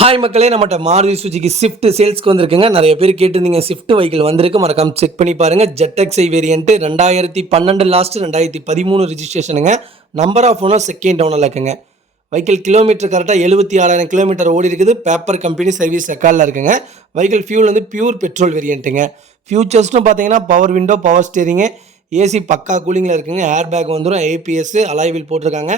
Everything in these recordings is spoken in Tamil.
ஹாய் மக்களே, நம்மகிட்ட மாருதி சுஜுகி ஸ்விஃப்ட் சேல்ஸ்க்கு வந்திருக்குங்க. நிறைய பேர் கேட்டிருந்தீங்க, ஸ்விஃப்ட் வெஹிக்கிள் வந்திருக்கு, மறக்காம செக் பண்ணி பாருங்கள். ஜெட்எக்ஸ்ஐ வேரியன்ட்டு 2012 லாஸ்ட் 2013 ரிஜிஸ்ட்ரேஷனுங்க. நம்பர் ஆஃப் ஓனர் செகண்ட் ஓனரில் இருக்குங்க. வெஹிக்கிள் கிலோமீட்டர் கரெக்டாக 76,000 கிலோமீட்டர் ஓடி இருக்குது. பேப்பர் கம்பெனி சர்வீஸ் ரெக்கார்டில் இருக்குங்க. வெஹிக்கிள் ஃபியூல் வந்து பியூர் பெட்ரோல் வேரியன்ட்டுங்க. ஃபியூச்சர்ஸ்னு பார்த்தீங்கன்னா power window, power steering, AC பக்கா கூலிங்கில் இருக்குங்க. ஏர் பேக் வந்துடும், ஏபிஎஸ், அலாய்வில் போட்டிருக்காங்க.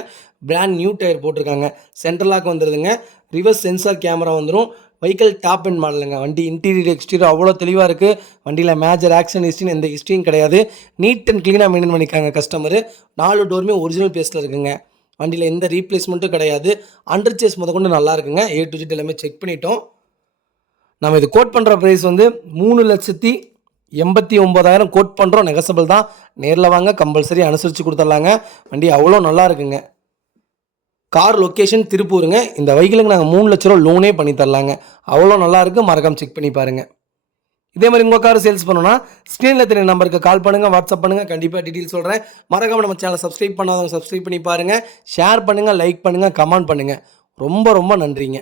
பிராண்ட் நியூ டயர் போட்டிருக்காங்க. சென்ட்ரல் லாக் வந்துடுதுங்க. ரிவர்ஸ் சென்சார் கேமரா வந்துடும். வெஹிக்கிள் டாப் அண்ட் மாடலுங்க. வண்டி இன்டீரியர் எக்ஸ்டீரியர் அவ்வளோ தெளிவாக இருக்குது. வண்டியில் மேஜர் ஆக்சிடென்ட் ஹிஸ்ட்ரின்னு எந்த ஹிஸ்ட்ரியும் கிடையாது. நீட் அண்ட் க்ளீனாக மெயின்டைன் பண்ணிக்காங்க கஸ்டமரு. 4 டோருமே ஒரிஜினல் பேஸில் இருக்குங்க. வண்டியில் எந்த ரீப்ளேஸ்மெண்ட்டும் கிடையாது. அண்டர் சேஸ் முதற்கொண்டு நல்லா இருக்குங்க. A to Z எல்லாமே செக் பண்ணிட்டோம். நம்ம இது கோட் பண்ணுற ப்ரைஸ் வந்து 3,89,000 கோட் பண்ணுறோம். நெகசபிள் தான். நேரில் வாங்க, கம்பல்சரி அனுசரித்து கொடுத்துட்லாங்க. வண்டி அவ்வளோ நல்லா இருக்குங்க. கார் லொக்கேஷன் திருப்பூருங்க. இந்த வெஹிக்கிளுக்கு நாங்கள் 3 லட்ச ரூபா லோனே பண்ணி தரலாங்க. அவ்வளோ நல்லாயிருக்கு. மறக்காம செக் பண்ணி பாருங்கள். இதே மாதிரி உங்கள் கார் சேல்ஸ் பண்ணணும்னா ஸ்க்ரீனில் தெரிய நம்பருக்கு கால் பண்ணுங்கள், வாட்ஸ்அப் பண்ணுங்கள். கண்டிப்பாக டீட்டெயில் சொல்கிறேன். மறக்காம நம்ம சேனலை சப்ஸ்கிரைப் பண்ணாதவங்க சப்ஸ்கிரைப் பண்ணி பாருங்கள். ஷேர் பண்ணுங்கள், லைக் பண்ணுங்கள், கமெண்ட் பண்ணுங்கள். ரொம்ப ரொம்ப நன்றிங்க.